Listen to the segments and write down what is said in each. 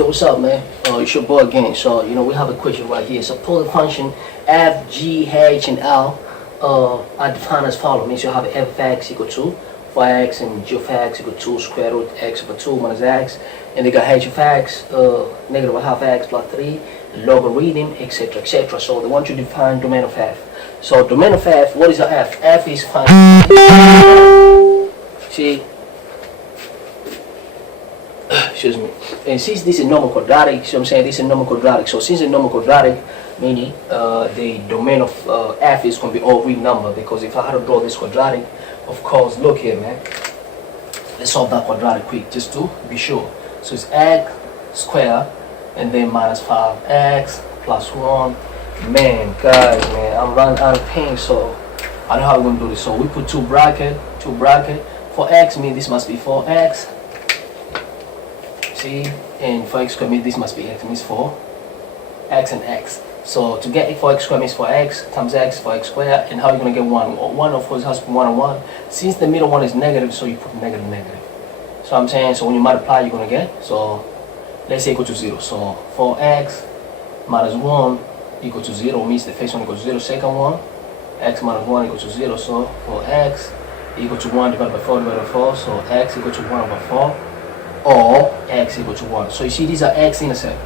Yo, what's up, man? It's your boy again. So, we have a question right here. Suppose the function f, g, h, and l are defined as follows. Means you have f of x equal to 4x and g of x equal to square root x over 2 minus x. And they got h of x, negative a half x plus 3, logarithm, etc., etc. So they want you to define domain of f. So domain of f, what is a f? F is function. See? Excuse me. And since this is normal quadratic, so I'm saying this is normal quadratic. So since it's normal quadratic, meaning the domain of f is going to be all real number, because if I had to draw this quadratic, of course, look here, man. Let's solve that quadratic quick, just to be sure. So it's x squared and then minus 5x plus 1. Man, guys, man, I'm running out of pain, so I know how we're going to do this. So we put two bracket. For x mean this must be 4x. See, and for x squared means this must be x, means 4 x and x. So to get for x squared means 4x times x for x squared, and how are you going to get 1? 1 of course has to be 1 and 1. Since the middle one is negative, so you put negative. So I'm saying, so when you multiply, you're going to get, so let's say equal to 0. So 4x minus 1 equal to 0 means the first one equals to 0, second one x minus 1 equal to 0. So 4x equal to 1 divided by 4 divided by 4, so x equal to 1 over 4, or x equal to 1. So you see these are x-intercept.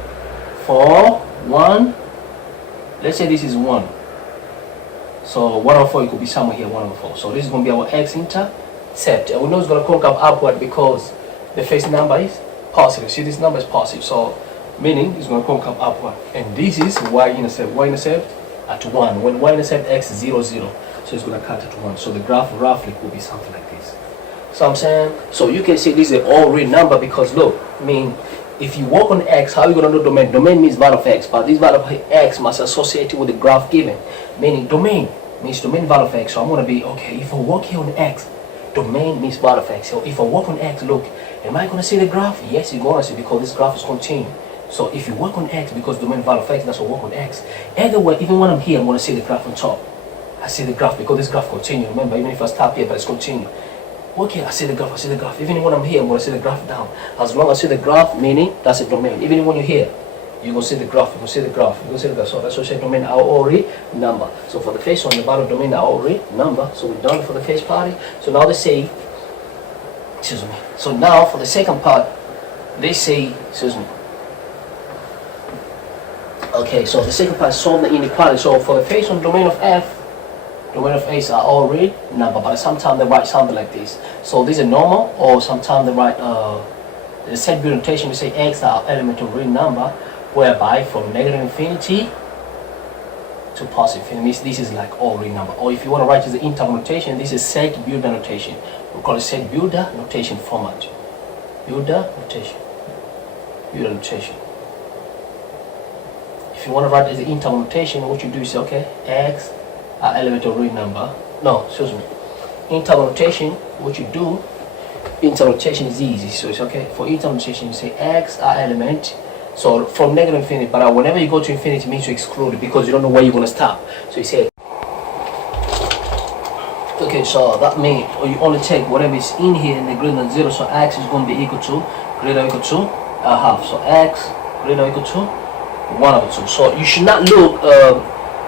4, 1, let's say this is 1. So 1 over 4, it could be somewhere here, 1 over 4. So this is going to be our x-intercept. And we know it's going to concave upward because the first number is positive. See, this number is positive. So meaning it's going to concave upward. And this is y-intercept. Y-intercept at 1. When y-intercept x is 0, 0. So it's going to cut at 1. So the graph roughly will be something like this. So I'm saying, so you can see this is an all real number because look, I mean, if you work on x, how are you going to know domain? Domain means value of x, but this value of x must associate it with the graph given. Meaning domain means domain value of x. So I'm going to be, okay, if I work here on x, domain means value of x. So if I work on x, look, am I going to see the graph? Yes, you're going to see, because this graph is continuing. So if you work on x, because domain value of x, that's what work on x. Either way, even when I'm here, I'm going to see the graph on top. I see the graph because this graph continues. Remember, even if I stop here, but it's continuing. Okay, I see the graph. Even when I'm here, I'm going to see the graph down. As long as I see the graph, meaning that's a domain. Even when you're here, you're going to see the graph. You're going to see the graph. You're going to see the graph. So that's what I say domain our all real number. So for the first one, the value domain our all real number. So we're done for the first part. So now they say, excuse me. So now for the second part, they say, excuse me. Okay, so the second part is solve the inequality. So for the first one, domain of f, domain of x are all real number, but sometimes they write something like this. So this is normal, or sometimes they write the set build notation. We say x are element of real number, whereby from negative infinity to positive infinity means this is like all real number. Or if you want to write as the interval notation, this is set builder notation. We call it set builder notation format. Builder notation. Builder notation. If you want to write as the interval notation, what you do is say, okay, x element of real number. No, excuse me. Interval notation, what you do, interval notation is easy. So it's okay. For interval notation, you say x are element. So from negative infinity, but whenever you go to infinity, it means you exclude it because you don't know where you're going to stop. So you say, okay, so that means you only take whatever is in here and the greater than 0. So x is going to be equal to, greater or equal to a half. So x greater or equal to 1 over 2. So you should not look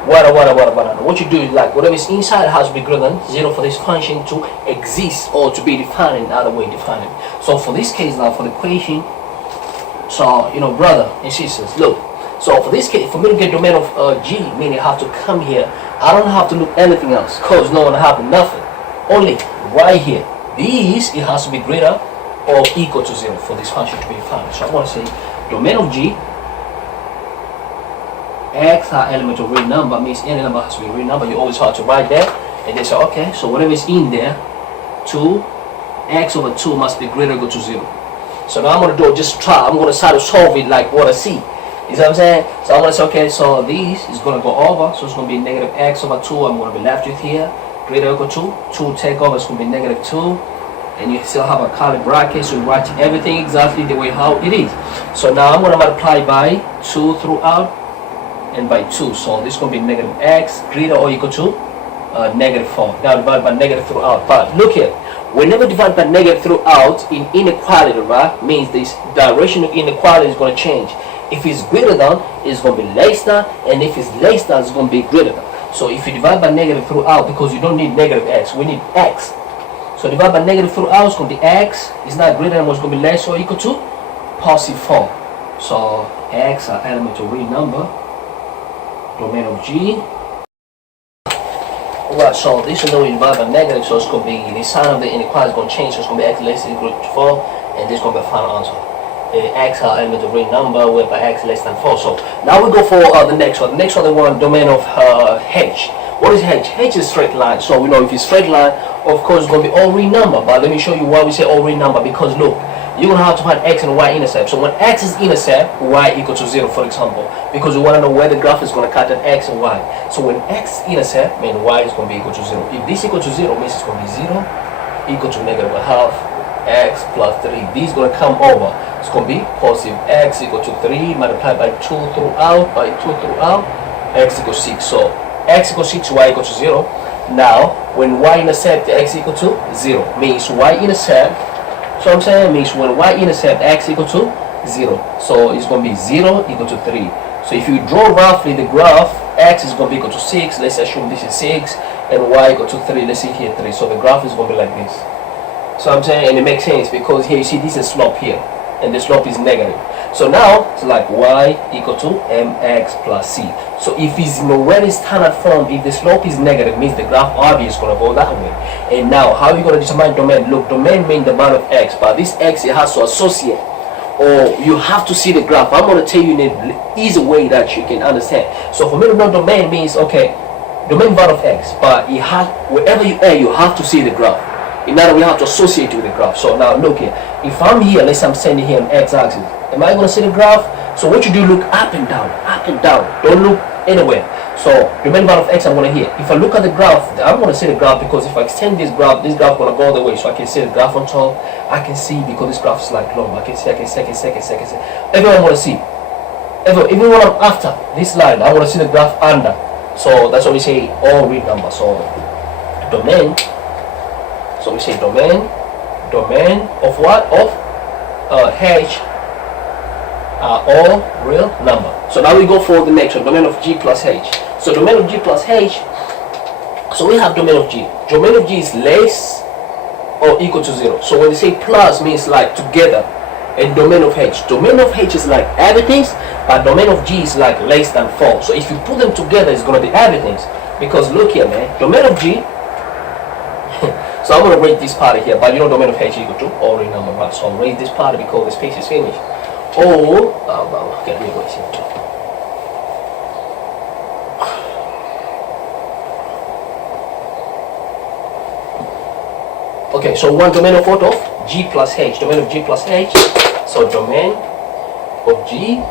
what you do is like whatever is inside has to be greater than 0 for this function to exist or to be defined in other way defined. So for this case now, for the equation, so brother and sisters, look. So for this case, for me to get domain of g, meaning I have to come here. I don't have to look anything else because no one happened nothing. Only right here. This it has to be greater or equal to 0 for this function to be defined. So I want to say domain of g. X are element of real number means any number has to be a real number. You always have to write that, and they say okay. So whatever is in there, 2 x over 2 must be greater or equal to 0. So now I'm gonna do just try. I'm gonna try to solve it like what I see. You see what I'm saying? So I'm gonna say okay. So this is gonna go over. So it's gonna be negative x over 2. I'm gonna be left with here greater or equal to 2 take over. It's gonna be negative 2. And you still have a curly bracket, so you write everything exactly the way how it is. So now I'm gonna multiply by 2 throughout. And by 2, so this is going to be negative x greater or equal to negative 4. Now divided by negative throughout. But look here, Whenever divided by negative throughout in inequality, right, means this direction of inequality is going to change. If it's greater than, it's going to be less than, and if it's less than, it's going to be greater than. So if you divide by negative throughout, because you don't need negative x, we need x. So divide by negative throughout, it's going to be x. It's not greater than, it's going to be less or equal to positive 4. So x are element of real number, domain of G. Alright, so this is when we divide by negative, so it's going to be, the sign of the inequality is going to change, so it's going to be x less than or equal to 4, and this is going to be a final answer. X are element of real number, whereby x less than 4. So now we go for the next one. The next one, they want domain of h. What is h? H is straight line. So we know if it's straight line, of course it's going to be all real number. But let me show you why we say all real number. Because look, you're going to have to find x and y intercept. So when x is intercept, y equal to 0, for example. Because we want to know where the graph is going to cut at x and y. So when x intercept, means y is going to be equal to 0. If this equal to 0, means it's going to be 0 equal to negative a half x plus 3. This is going to come over. It's going to be positive x equal to 3 multiplied by 2 throughout, x equals 6. So x equals 6, y equals to 0. Now, when y intercept x equal to 0, means y intercept, so I'm saying means when y intercept x equal to 0. So it's going to be 0 equal to 3. So if you draw roughly the graph, x is going to be equal to 6. Let's assume this is 6, and y equal to 3. Let's see here 3. So the graph is going to be like this. So I'm saying, and it makes sense because here you see this is slope here, and the slope is negative. So now it's like y equal to mx plus c. So if it's in a very standard form, if the slope is negative, means the graph obviously is going to go that way. And now how are you going to determine domain? Look, domain means the amount of x, but this x it has to associate, or you have to see the graph. I'm going to tell you in an easy way that you can understand. So for me to know domain means, okay, domain value of x, but you have, wherever you are, you have to see the graph. In other words, we have to associate with the graph. So now look here. If I'm here, let's say I'm standing here on x-axis, am I going to see the graph? So what you do, look up and down, up and down. Don't look anywhere. So domain value of x, I'm going to here. If I look at the graph, I'm going to see the graph because if I extend this graph is going to go the way. So I can see the graph on top. I can see because this graph is like long. I can see. Everyone I want to see. Even when I'm after this line, I want to see the graph under. So that's what we say all real number. So domain. So we say domain of what? Of h are all real number. So now we go for the next one, domain of g plus h. So domain of g plus h, so we have domain of g. Domain of g is less or equal to 0. So when they say plus, means like together. And domain of h is like everything, but domain of g is like less than 4. So if you put them together, it's going to be everything. Because look here, man, domain of g. So I'm going to rate this part here, but you know domain of h equal to all real number, right? So I'll rate this part because this page is finished. Okay, let me go here too. Okay, so one domain of what of g plus h, domain of g plus h. So domain of g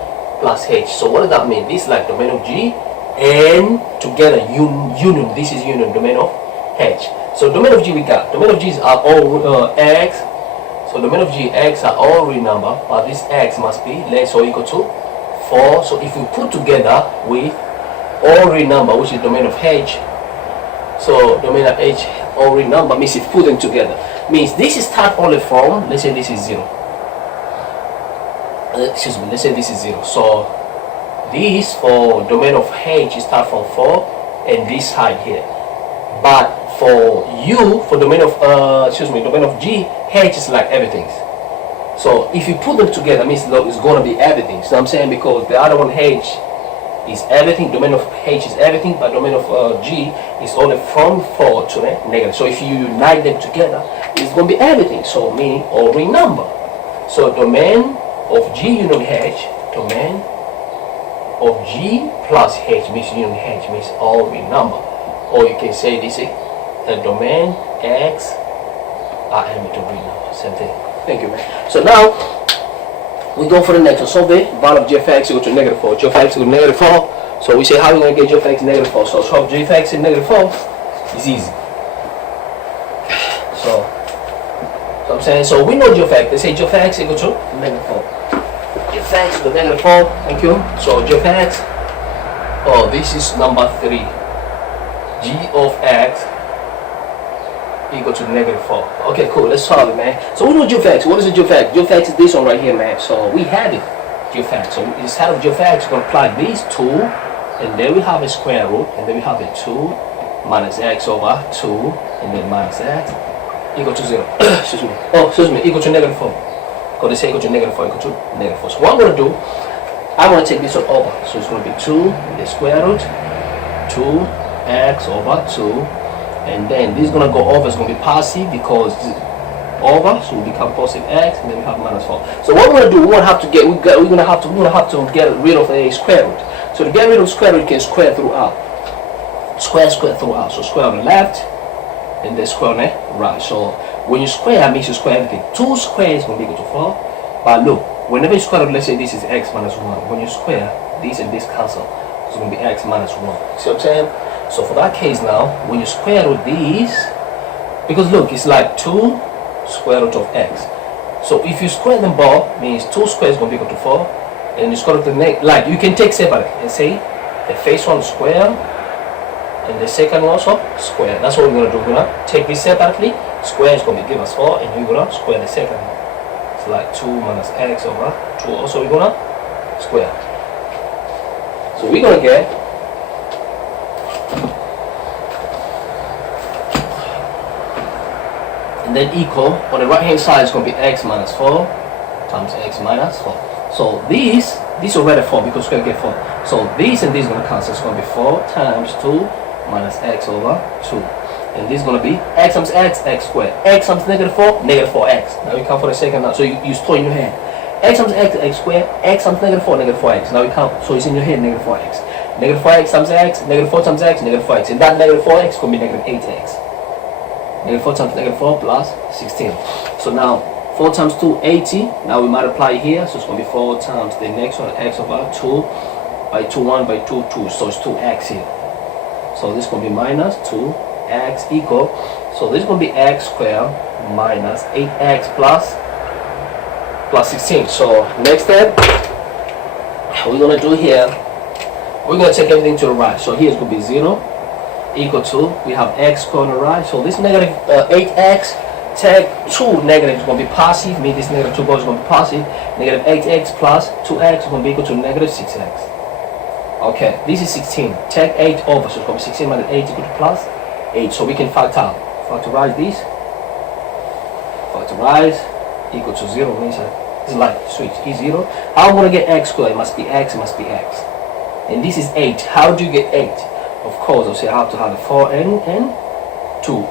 plus h. So what does that mean? This is like domain of g and together union. This is union domain of h. So domain of g we got. Domain of g's are all x. So domain of g, x are all real number, but this x must be less or equal to 4. So if we put together with all real number, which is domain of h, so domain of h, all real number, means if put them together, means this is start only from, let's say this is 0. Excuse me, let's say this is 0. So this for domain of h is start from 4 and this side here. But for domain of domain of g, h is like everything. So if you put them together, means it's gonna be everything. So I'm saying because the other one h is everything, domain of h is everything, but domain of g is only from 4 to negative. So if you unite them together, it's gonna be everything. So meaning all real number. So domain of g union h, domain of g plus h means union h means all real number. Or you can say this is the domain x are element of real number. Same thing. Thank you, man. So now we go for the next one. Solve the value of g of x equal to negative 4. G of x equal to negative 4. So we say how are we going to get g of x negative 4? So solve g of x in negative 4 is easy. So I'm saying, so we know g of x. They say g of x equal to negative 4. G of x equal to negative 4. Thank you. So g of x. Oh, this is number 3. G of x equal to -4. Okay, cool. Let's solve it, man. So we do g of x. What is the g of x? G of x is this one right here, man. So we have it, g of x. So instead of g of x, we're gonna apply these two, and then we have a square root, and then we have a 2 minus x over 2, and then minus x equal to 0. Excuse me. Oh, excuse me. Equal to -4. Because they say equal to -4, equal to -4. So what I'm gonna do, I'm gonna take this one over. So it's gonna be 2 in the square root, 2x over 2. And then this is gonna go over, it's gonna be positive because over, so we become positive x, and then we have -4. So what we're gonna do, we're gonna have to get rid of a square root. So to get rid of square root, you can square throughout. Square throughout. So square on the left, and then square on the right. So when you square, that means you square everything. 2 squares is gonna be equal to 4. But look, whenever you square, let's say this is x minus 1. When you square, this and this cancel. It's gonna be x minus 1. See what I'm saying? So for that case now, when you square root these, because look, it's like 2 square root of x. So if you square them both, means 2 squares is going to be equal to 4. And you square root the next, like you can take separate and say the first one square and the second one also square. That's what we're going to do. We're going to take this separately. Square is going to give us 4, and we're going to square the second one. It's like 2 minus x over 2. Also we're going to square. So we're going to get and then equal, on the right hand side is going to be x minus 4 times x minus 4. So this already 4 because we're going to get 4. So this and this is going to cancel. It's going to be 4 times 2 minus x over 2. And this is going to be x times x squared. X times -4, -4x. Now you count for the second now. So you store in your head. X times x squared, x times -4, -4x. Now you count. So it's in your head, -4x. -4x times x, -4 times x, -4x. And that -4x could be -8x. -4 times -4 plus 16. So now 4 times 2, 80. Now we multiply here, so it's going to be 4 times the next one, x over 2 by 2, 1 by 2, 2. So it's 2x here. So this is going to be minus 2x equal. So this is going to be x squared minus 8x plus 16. So next step, we're going to do here, we're going to take everything to the right. So here it's going to be 0. Equal to, we have x squared on the right, so this negative 8x, take 2 negative is going to be positive, mean this negative 2 is going to be positive, negative 8x plus 2x is going to be equal to negative 6x. Okay, this is 16, take 8 over, so it's going to be 16 minus 8 equal to plus 8, so we can factorize this, factorize equal to 0, means it's like switch, is 0. How am I going to get x squared? It must be x, it must be x. And this is 8, how do you get 8? Of course, I'll say I have to have the 4 and 2.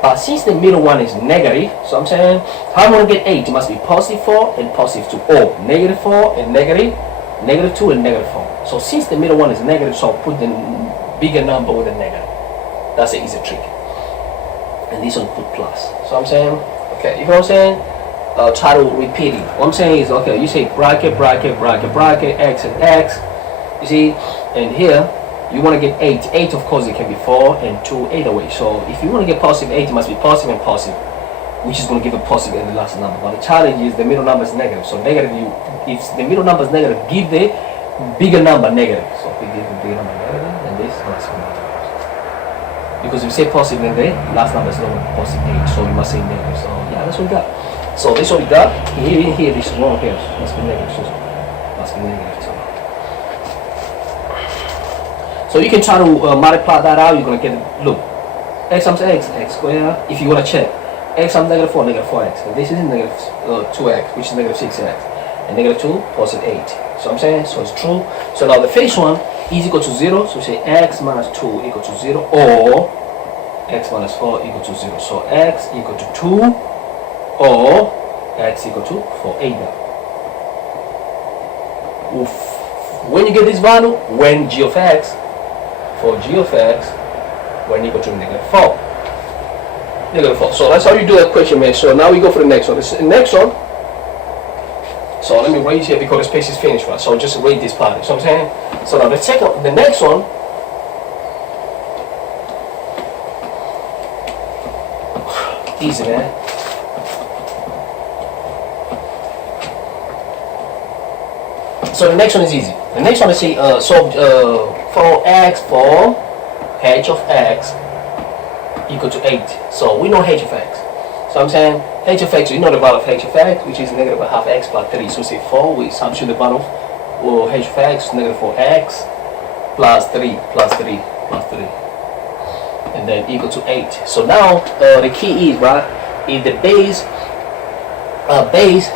But since the middle one is negative, so I'm saying how I'm going to get 8? It must be positive 4 and positive 2. Or negative 4 and negative 2 and negative 4. So since the middle one is negative, so I'll put the bigger number with a negative. That's an easy trick. And this one put plus. So I'm saying, okay, you know what I'm saying? I'll try to repeat it. What I'm saying is, okay, you say bracket, bracket, bracket, bracket, x and x. You see, and here, you want to get 8. 8, of course, it can be 4 and 2, 8 away. So if you want to get positive 8, it must be positive and positive, which is going to give a positive in the last number. But the challenge is the middle number is negative. So negative, if the middle number is negative, give the bigger number negative. So if we give the bigger number negative, then this must be negative. Because if you say positive, then the last number is not positive 8. So you must say negative. So yeah, that's what we got. So this is what we got. Here, this is wrong here. So must be negative. So must be negative. So you can try to multiply that out. You're going to get, look, x times x, x squared. If you want to check, x times -4, -4x. And this is negative 2x, which is negative 6x. And negative 2, positive 8. So I'm saying, so it's true. So now the first one is equal to 0. So we say x minus 2 equal to 0. Or x minus 4 equal to 0. So x equal to 2. Or x equal to 4, 8 now. Oof. When you get this value, when g of x, for g of x, when equal to -4. -4. So that's how you do that question, man. So now we go for the next one. This is the next one. So let me raise here because the space is finished, right? So just read this part. So I'm saying. So now let's check out the next one. Easy, man. So the next one is easy. The next one is solve for x for h of x equal to 8. So we know h of x. So I'm saying h of x, you know the value of h of x, which is negative half x plus 3. So say 4, we substitute the value of h of x, negative 4x plus 3 plus 3 plus 3. And then equal to 8. So now the key is, right, is the base,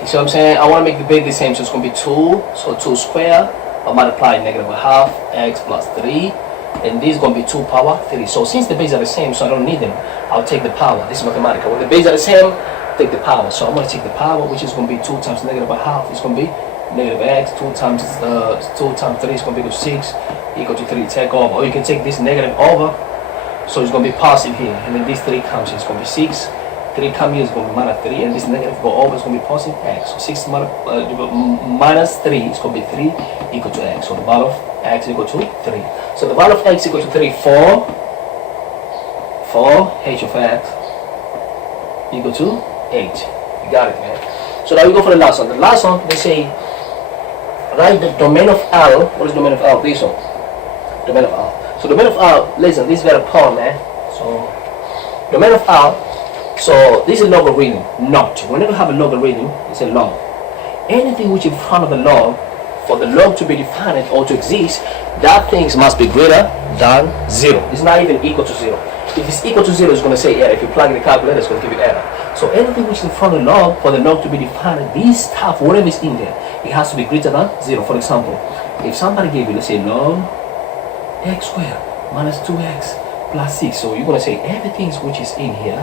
you see what I'm saying? I want to make the base the same, so it's going to be 2, so 2 squared, I'll multiply negative half x plus 3, and this is going to be 2 power 3. So since the base are the same, so I don't need them, I'll take the power. This is mathematical. When the base are the same, take the power. So I'm going to take the power, which is going to be 2 times negative half, it's going to be negative x, 2 times 3 is going to be equal to 6, equal to 3, take over. Or you can take this negative over, so it's going to be positive here, and then this 3 comes here, it's going to be 6. 3 come here is going to be minus 3, and this negative go over is going to be positive x. So 6 minus 3 is going to be 3 equal to x. So the value of x equal to 3. So the value of x equal to 3 for h of x equal to 8. You got it, man. So now we go for the last one. The last one, they say write the domain of L. What is domain of L? This one. Domain of L. So domain of L, listen, this is very important, man. So domain of L. So this is logarithm, not. Whenever you have a logarithm, it's a log. Anything which is in front of the log, for the log to be defined or to exist, that things must be greater than 0. It's not even equal to 0. If it's equal to 0, it's going to say error. If you plug in the calculator, it's going to give you error. So anything which is in front of the log, for the log to be defined, this stuff, whatever is in there, it has to be greater than 0. For example, if somebody gave you, let's say, log x squared minus 2x plus 6. So you're going to say everything which is in here.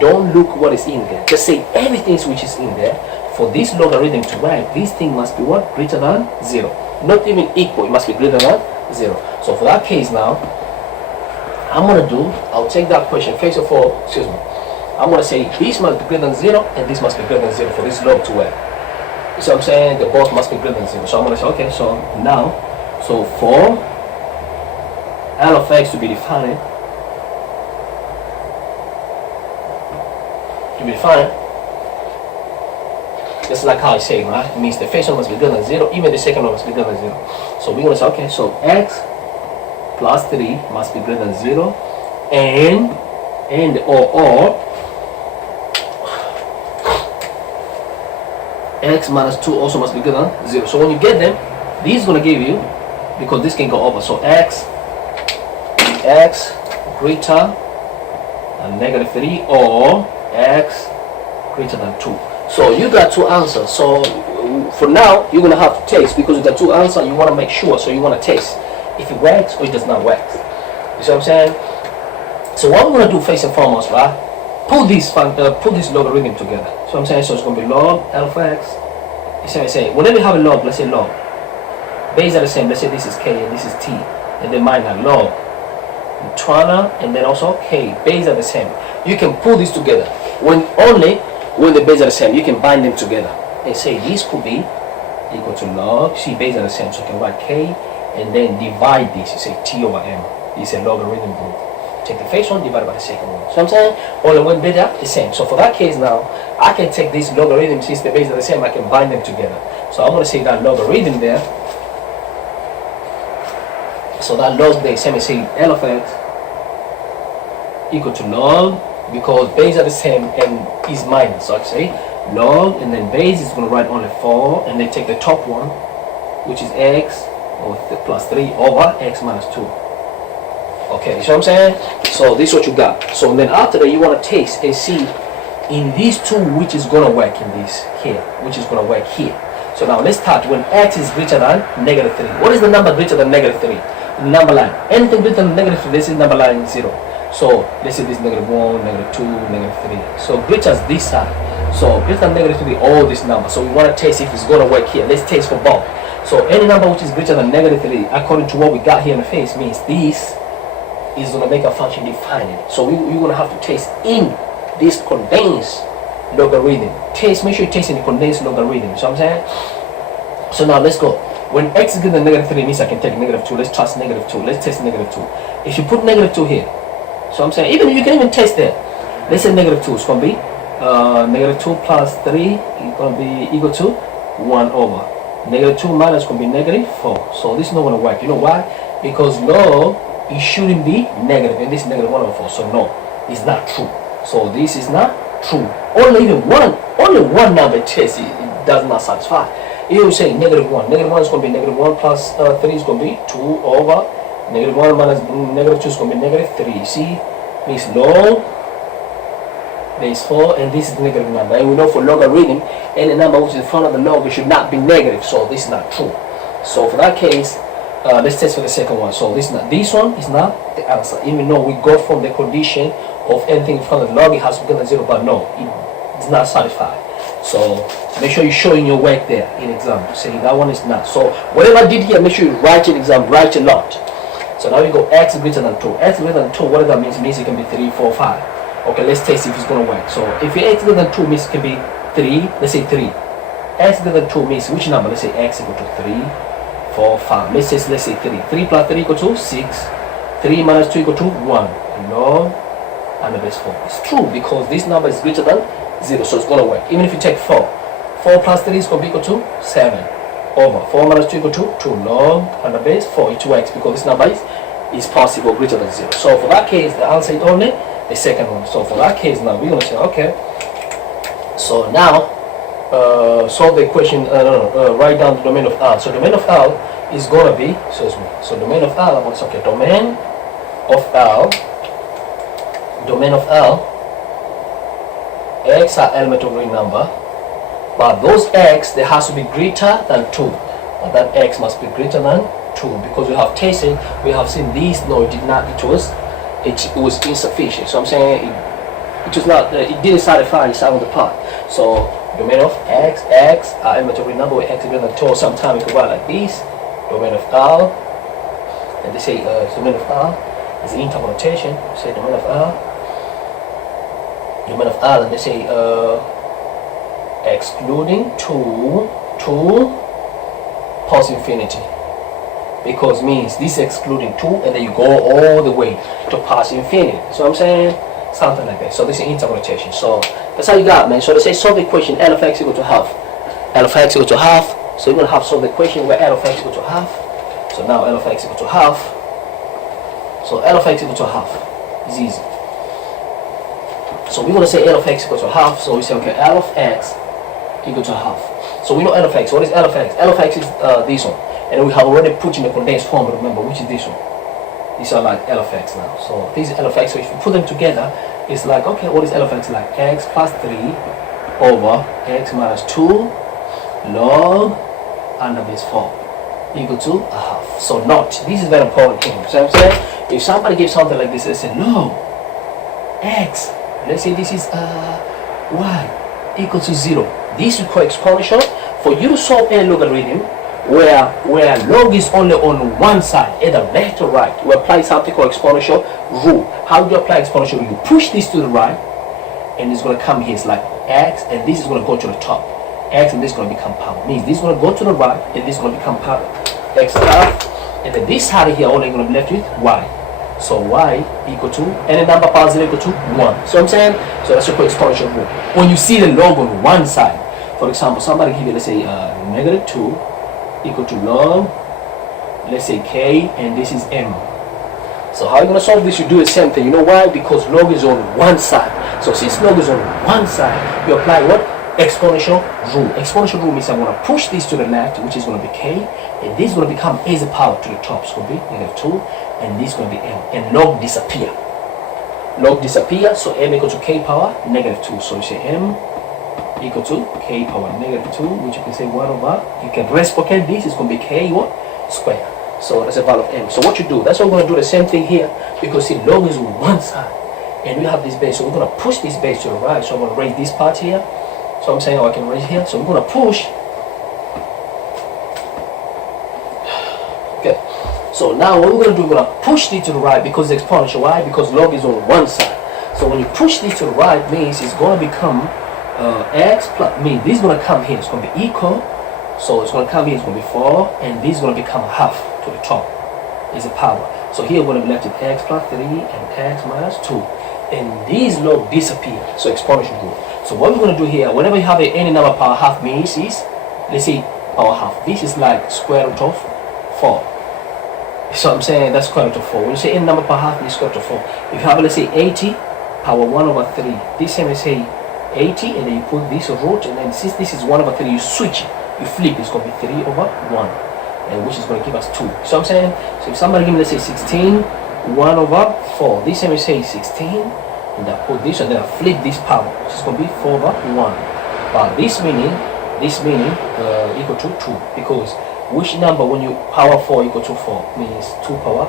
Don't look what is in there. Just say everything which is in there. For this logarithm to work, this thing must be what? Greater than 0. Not even equal. It must be greater than 0. So for that case now, I'm going to do, I'll take that question. First of all, excuse me. I'm going to say this must be greater than 0 and this must be greater than 0 for this log to work. So I'm saying the both must be greater than 0. So I'm going to say, okay, so now, so for L of x to be defined, just like how I say, right? It means the first one must be greater than 0, even the second one must be greater than 0. So we're going to say, okay, so x plus 3 must be greater than 0, and or x minus 2 also must be greater than 0. So when you get them, this is going to give you, because this can go over, so x greater than negative 3 or x greater than 2. So you got two answers. So for now, you're going to have to test, because you got two answers, you want to make sure, so you want to test if it works or it does not work. You see what I'm saying? So what we're going to do first and foremost, right? Put this logarithm together. So I'm saying, so it's going to be log L of x. You see what I say? Whenever you have a log, let's say log, base are the same. Let's say this is k and this is t, and then minus log Trana, and then also k. Base are the same. You can pull this together. When the base are the same, you can bind them together and say this could be equal to log. See, base are the same, so you can write k and then divide this. You say t over m. It's a logarithm group. Take the first one divided by the second one. So I'm saying all the one beta the same. So for that case now, I can take this logarithm, since the base are the same, I can bind them together. So I'm going to say that logarithm there. So that log there, same as say L of x equal to log, because base are the same and is minus. So I say log, and then base is going to write only 4, and then take the top one, which is x or plus 3 over x minus 2. Okay, you see what I'm saying? So this is what you got. So then after that, you want to taste and see in these two which is going to work in this here, which is going to work here. So now let's start when x is greater than negative 3. What is the number greater than negative 3? Number line. Anything greater than negative 3, this is number line 0. So let's say this is negative 1, negative 2, negative 3. So greater as this side. So greater than negative 3, all these numbers. So we want to test if it's going to work here. Let's test for both. So any number which is greater than negative 3, according to what we got here in the face, means this is going to make a function defined. So we're going to have to test in this condensed logarithm. Make sure you test in the condensed logarithm. So I'm saying, so now let's go. When x is greater than negative 3, means I can take negative 2. Let's test negative 2. Let's test negative 2. If you put negative 2 here, so I'm saying, even you can even test there. Let's say negative 2 is going to be negative 2 plus 3 is going to be equal to 1 over. Negative 2 minus is going to be negative 4. So this is not going to work. You know why? Because log, it shouldn't be negative, and this is negative 1 over 4. So no. is not true. So this is not true. Only one number test it does not satisfy. If you say -1 is going to be -1 plus 3 is going to be 2 over -1 minus -2 is going to be -3. See, means log base 4, and this is the negative number. And we know for logarithm, any number which is in front of the log, it should not be negative. So this is not true. So for that case, let's test for the second one. So this one is not the answer. Even though we go from the condition of anything in front of the log, it has to be greater than 0, but no, it's not satisfied. So make sure you're showing your work there in exam. Say that one is not. So whatever I did here, make sure you write in exam, write a lot. So now we go x greater than 2. X greater than 2, what that means? It means it can be 3, 4, 5. Okay, let's test if it's going to work. So if x greater than 2 means it can be 3, let's say 3. X greater than 2 means which number? Let's say x equal to 3, 4, 5. Let's say 3. 3 plus 3 equal to 6. 3 minus 2 equal to 1. Log and the base 4. It's true because this number is greater than 0, so it's going to work. Even if you take 4. 4 plus 3 is going to be equal to 7. Over 4 minus 2 equal to 2. Log and the base 4. It works because this number is possible greater than 0. So for that case, the answer is only the second one. So for that case, now we're going to say, okay. So now, solve the equation, write down the domain of R. So domain of R is going to be, so domain of R, okay, domain of R, x are element of real number, but those x, they has to be greater than 2. But that x must be greater than 2 because we have tested, we have seen these, no, it did not, it was insufficient. So I'm saying it was not, it didn't satisfy the sum of the part. So domain of x are element of real number with x greater than 2. Sometimes we could write like this, domain of R, and they say domain of R is the interval notation. Say domain of R, and they say excluding 2 past infinity, because means this excluding 2 and then you go all the way to past infinity. So I'm saying something like that. So this is interval notation. So that's how you got, man. So they say solve the equation L of x equal to half. L of x equal to half. So you're gonna have solve the equation where L of x equal to half. So now L of x equal to half. So L of x equal to half is easy. So we're going to say L of x equal to half. So we say, okay, L of x equal to half. So we know L of x. What is L of x? L of x is this one. And we have already put in the condensed form, remember, which is this one. These are like L of x now. So this is L of x. So if you put them together, it's like, okay, what is L of x like? X plus 3 over x minus 2 log under base 4 equal to a half. So not. This is very important thing. So I'm saying, if somebody gives something like this, they say, no, x. Let's say this is y equal to 0. This is called exponential. For you to solve any logarithm where log is only on one side, either left or right, we apply something called exponential rule. How do you apply exponential rule? You push this to the right, and it's going to come here. It's like x, and this is going to go to the top. X and this is going to become power. Means this is going to go to the right, and this is going to become power. X half, and then this side here only going to be left with y. So y equal to any number power 0 equal to 1. So I'm saying, so that's your exponential rule. When you see the log on one side, for example, somebody give you, let's say -2 equal to log, let's say k, and this is m. So how are you going to solve this? You do the same thing. You know why? Because log is on one side. So since log is on one side, you apply what? Exponential rule. Exponential rule means I'm going to push this to the left, which is going to be k, and this is going to become a the power to the top. So it's going to be -2, and this is going to be m, and log disappear. Log disappear, so m equal to k power -2. So you say m equal to k power -2, which you can say 1 over, you can reciprocate this, it's going to be k what? Square. So that's a value of m. So what you do, that's why we're going to do the same thing here, because see, log is on one side, and we have this base, so we're going to push this base to the right. So I'm going to raise this part here. So I'm saying, I can raise here. So we're going to push. Okay. So now what we're going to do, we're going to push this to the right because it's exponential. Why? Because log is on one side. So when you push this to the right, means it's going to become x plus, means this is going to come here. It's going to be equal. So it's going to come here. It's going to be 4. And this is going to become half to the top. Is a power. So here we're going to be left with x plus 3 and x minus 2. And these log disappear. So exponential rule. So what we're going to do here, whenever you have any number power half means is, let's say power half. This is like square root of 4. So I'm saying that's square root of 4. When you say any number power half, it's square root of 4. If you have, let's say 80 power 1 over 3. This time I say 80, and then you put this root, and then since this is 1 over 3, you switch it, you flip it, it's going to be 3 over 1, and which is going to give us 2. So I'm saying, so if somebody give me, let's say 16, 1 over 4, this time I say 16, and I put this, and then I flip this power, which is going to be 4 over 1. But this meaning equal to 2, because which number when you power 4 equal to 4 means 2 power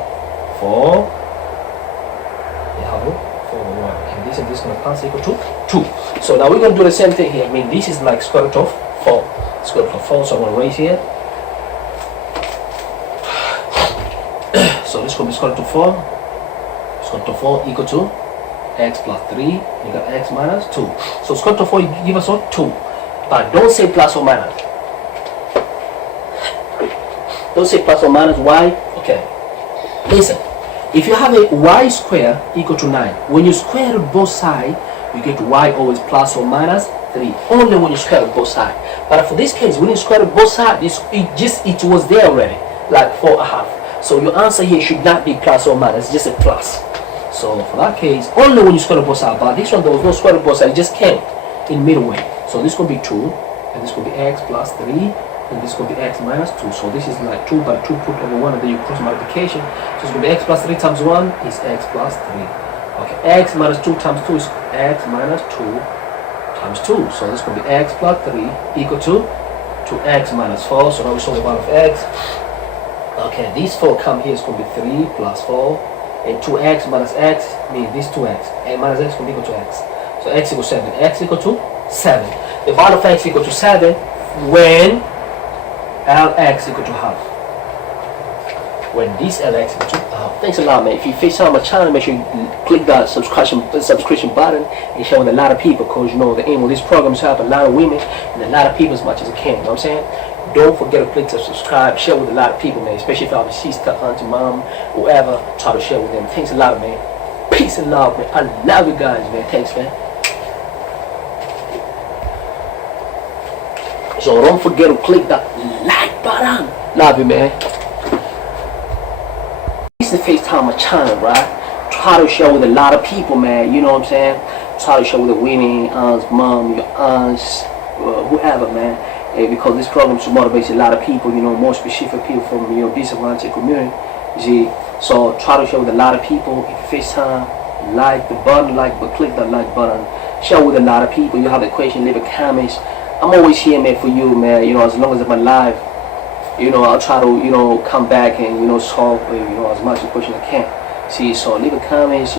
4, 4 over 1, and this is going to cancel equal to 2. So now we're going to do the same thing here. I mean, this is like square root of 4, square root of 4, so I'm going to raise here. So this is going to be square root of 4, square root of 4 equal to x plus 3, you got x minus 2. So square root of 4 give us what? 2. But don't say plus or minus. Don't say plus or minus. Why? Okay. Listen. If you have a y square equal to 9, when you square both sides, you get y always plus or minus 3. Only when you square both sides. But for this case, when you square both sides, it was there already, like 4.5. So your answer here should not be plus or minus, just a plus. So for that case, only when you square both sides. But this one, there was no square both sides, it just came in middle way. So this could be 2, and this could be x plus 3, and this could be x minus 2. So this is like 2 by 2 put over 1, and then you cross multiplication. So it's going to be x plus 3 times 1 is x plus 3. Okay, x minus 2 times 2 is x minus 2 times 2. So this could be x plus 3 equal to 2x minus 4. So now we solve the value of x. Okay, these 4 come here, it's going to be 3 plus 4. And 2x minus x means this 2x. And minus x will be equal to x. So x equals 7. X equal to 7. The value of x equal to 7 when Lx equal to half. When this Lx equal to half. Thanks a lot, man. If you face on my channel, make sure you click that subscription button and share with a lot of people, because you know the aim of this program is to help a lot of women and a lot of people as much as I can. You know what I'm saying? Don't forget to click to subscribe, share with a lot of people, man. Especially if you have a sister, auntie, mom, whoever, try to share with them. Thanks a lot, man. Peace and love, man. I love you guys, man. Thanks, man. So don't forget to click that like button. Love you, man. This is the first time on my channel, right? Try to share with a lot of people, man. You know what I'm saying? Try to share with the women, aunts, mom, your aunts, whoever, man. Because this program should motivate a lot of people, you know, more specific people from your disadvantaged community. You see? So try to share with a lot of people. If you first time, like the button, but click that like button. Share with a lot of people. You have a question, leave a comments. I'm always here, man, for you, man. You know, as long as I'm alive, you know, I'll try to, you know, come back and, you know, solve, you know, as much as question I can. See, so leave a comment.